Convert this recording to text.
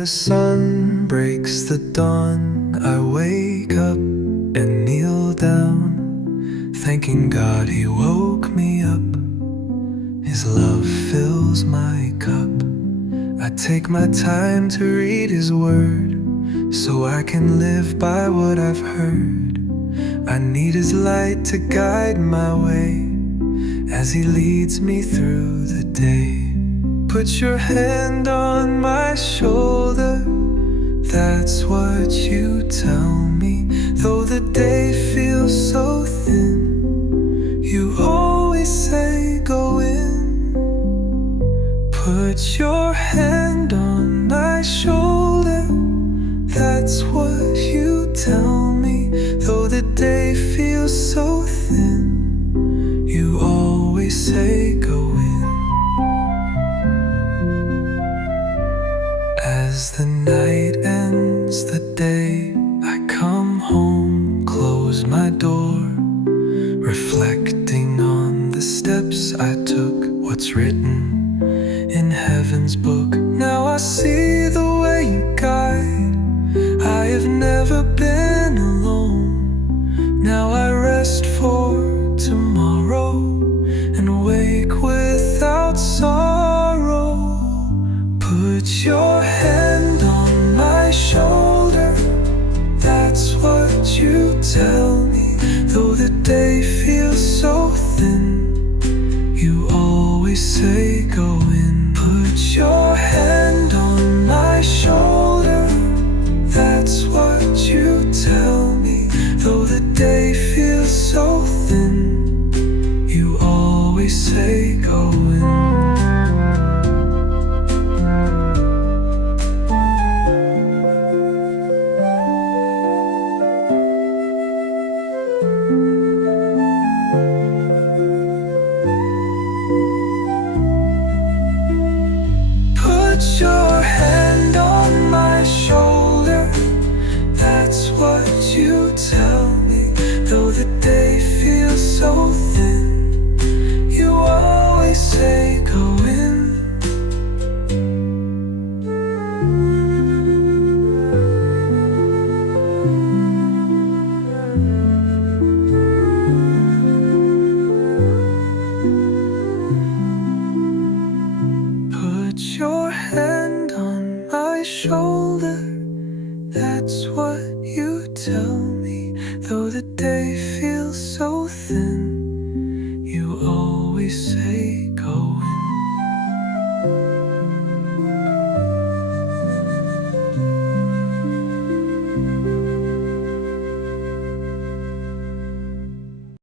the sun breaks the dawn, I wake up and kneel down, thanking God He woke me up. His love fills my cup. I take my time to read His word, so I can live by what I've heard. I need His light to guide my way as He leads me through the day. Put your hand on my shoulder, that's what you tell me. Though the day feels so thin, you always say go in. Put your hand on my shoulder, that's what you tell me. Though the day feels so thin, you always say go in. As the night ends the day, I come home, close my door, reflecting on the steps I took, what's written in heaven's book. Now I see the way you guide, I have never been alone. Now I rest for tomorrow and wake without sorrow. Put your hand on my shoulder, that's what you tell me. Though the day feels so thin, you always say go in. Put your hand on my shoulder, that's what you tell me. Though the day feels so thin, you always say go in. Put your hand on my shoulder, that's what you tell me. Though the day feels so thin, you always say go in. Put your hand on my shoulder, that's what you tell me. Though the day feels so thin, you always say